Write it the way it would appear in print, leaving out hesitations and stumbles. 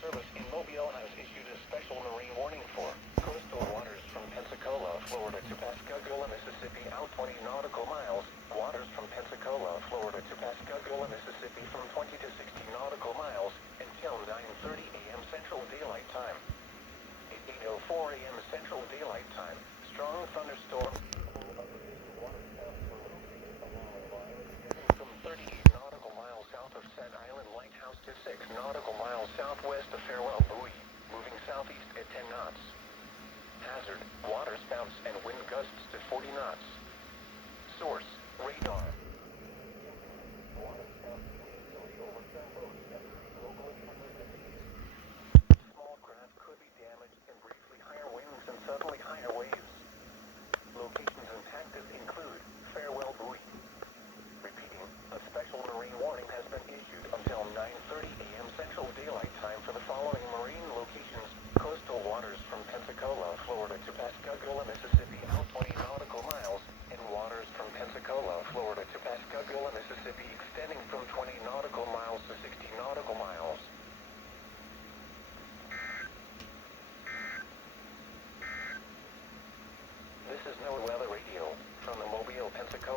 Service in Mobile has issued a special marine warning for coastal waters from Pensacola, Florida to Pascagoula, Mississippi out 20 nautical miles, waters from Pensacola, Florida to Pascagoula, Mississippi from 20 to 60 nautical miles until 9:30 a.m. Central Daylight Time. At 8:04 a.m. Central Daylight Time, strong thunderstorms from 38 nautical miles south of Staten Island Lighthouse to 6 nautical miles southwest of Farewell Buoy, moving southeast at 10 knots. Hazard, water spouts and wind gusts to 40 knots. Source, radar. Small craft could be damaged and briefly higher winds and suddenly higher waves. Locations impacted include Farewell Buoy. Repeating, a special marine warning has been issued until 9:30 a.m. Central Daylight Time for the following marine locations: coastal waters from Pensacola, Florida to Pascagoula, Mississippi out 20 nautical miles, and waters from Pensacola, Florida to Pascagoula, Mississippi extending from 20 nautical miles to 60 nautical miles. This is NOAA Weather Radio from the Mobile, Pensacola